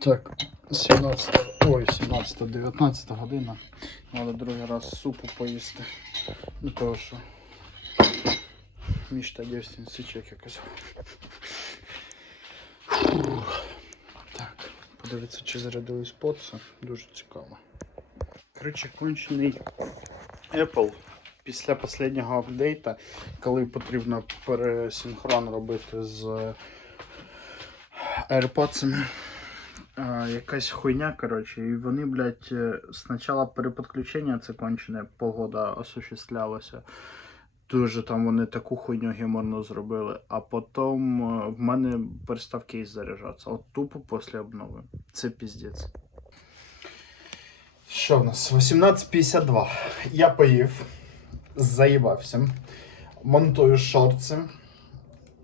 Так, 17, ой, 17, 19 година. Треба другий раз супу поїсти. Ну того що. Мішта дівственниці чек я казав. Фух. Так, подивитися, чи зарядились поци. Дуже цікаво. Коротше, кончений Apple після останнього апдейта, коли потрібно пересинхрон робити з AirPods, а, якась хуйня, коротше, і вони, блядь, е, спочатку переподключення це кончене погода осуществлялося. Дуже там вони таку хуйню геморну зробили, а потім е, в мене перестав кейс заряджатися. От тупо після обнови. Це піздець. Що в нас? 18.52. Я поїв, заїбався, монтую шорти.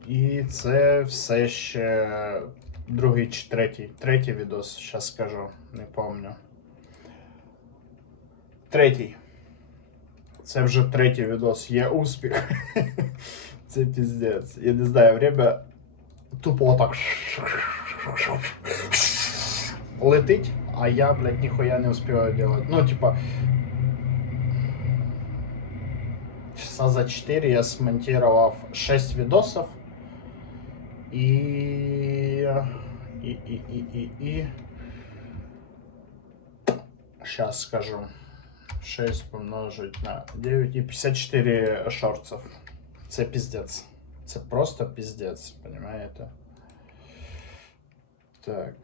І це все ще другий чи третій. Третій відос, зараз скажу, не пам'ятаю. Третій. Це вже третій відос. Є успіх. Це піздець. Я не знаю, время тупо отак летить, а я, блядь, ніхуя не успіваю делать. Ну, типа. Часа за 4 я смонтировав 6 видосов. И... И, и, и, и, и... Сейчас скажу. 6 помножить на 9 и 54 шорцев. Це пиздец. Це просто пиздец, понимаете? Так.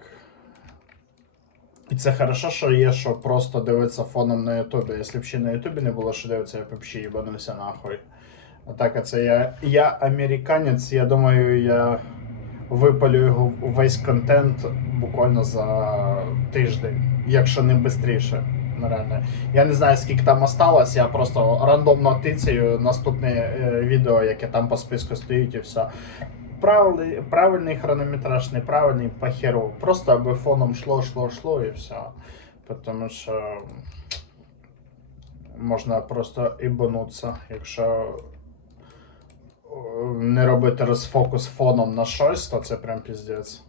І це хорошо, що є, що просто дивитися фоном на Ютубі. Якщо б ще на Ютубі не було, що дивитися, я б ще їбанувся нахуй. А так, а це я. Я американець, я думаю, я Випалю його весь контент буквально за тиждень, якщо не швидше. Реально. Я не знаю, скільки там осталось, я просто рандомно тицею наступне е, відео, яке там по списку стоїть і все. Правильний, правильний хронометраж, неправильний похеру. Просто аби фоном шло, шло, шло і все. Тому що можна просто ібанутися, якщо не робити розфокус фоном на щось, то це прям піздець.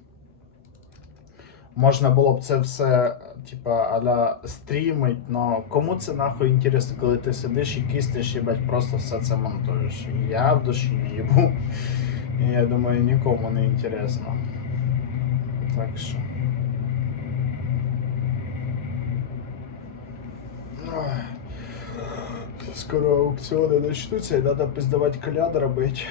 Можна було б це все, типа, аля стрімить, но кому це нахуй інтересно, коли ти сидиш і кистиш, їбать, просто все це монтуєш. Я в душі не їбу. І я думаю, нікому не інтересно. Так що. Ой. Скоро аукціони начнуться і треба пиздавати коляд робити.